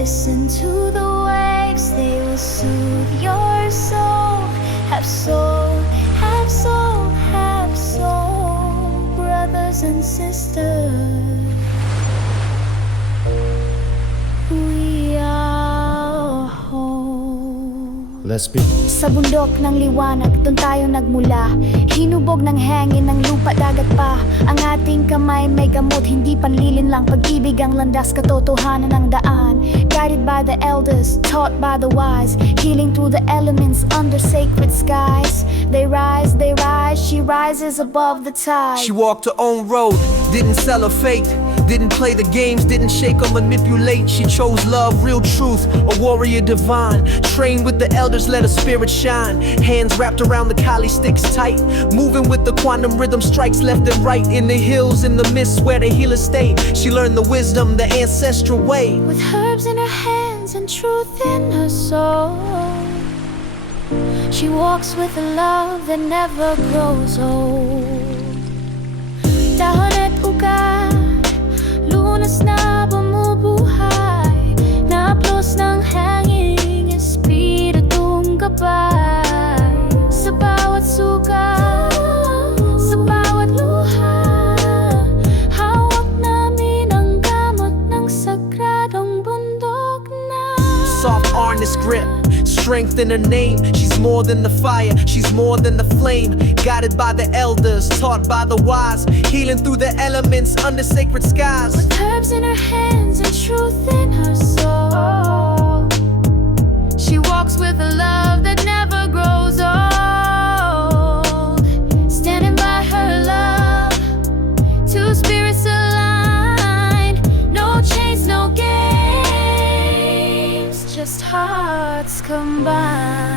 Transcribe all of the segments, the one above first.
Listen to the waves, they will soothe your soul. Have soul, have soul, have soul, brothers and sisters. We are home. Let's be. Sa bundok ng liwanag, doon tayo nagmula. Hinubog ng hangin ng lupa, dagat pa. Ang ating kamay may gamot, hindi panlilin lang. Pag-ibig ang landas, katotohanan ng daan. Guided by the elders, taught by the wise. Healing through the elements under sacred skies. They rise, she rises above the tide. She walked her own road, didn't sell her fate. Didn't play the games, didn't shake or manipulate. She chose love, real truth, a warrior divine. Trained with the elders, let her spirit shine. Hands wrapped around the Kali sticks tight. Moving with the quantum rhythm, strikes left and right. In the hills, in the mist where the healers stay. She learned the wisdom, the ancestral way. With herbs in her hands and truth in her soul, she walks with a love that never grows old. Dahon at ugat, lunas na bumubuhay. Naplos ng hanging espiritong gabay. Sa bawat sugat, sa bawat luha, hawak namin ang gamot ng sagradong bundok na. Soft harness grip, strength in her name. She's more than the fire, she's more than the flame. Guided by the elders, taught by the wise. Healing through the elements under sacred skies. With herbs in her hands and truth in her soul, she walks with a love that never grows old. Standing by her love, two spirits aligned. No chains, no games, just hearts combined.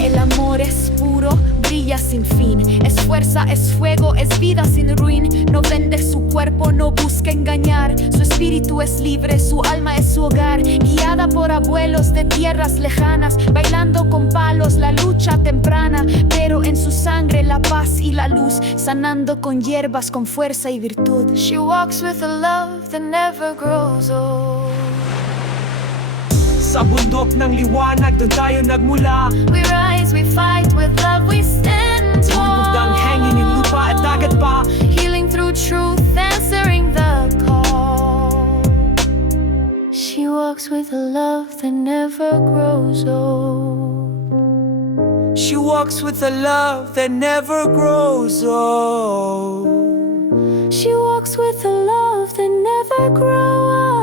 El amor es puro, brilla sin fin. Es fuerza, es fuego, es vida sin ruin. No vende su cuerpo, no busca engañar. Su espíritu es libre, su alma es su hogar. Guiada por abuelos de tierras lejanas, bailando con palos la lucha temprana. Pero en su sangre la paz y la luz, sanando con hierbas con fuerza y virtud. She walks with a love that never grows old. Sa bundok ng liwanag, doon tayo nagmula. We rise, we fight, with love we stand tall. Hinubog ng hangin ng lupa at dagat pa. Healing through truth, answering the call. She walks with a love that never grows old. She walks with a love that never grows old. She walks with a love that never grows old.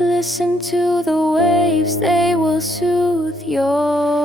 Listen to the waves, they will soothe your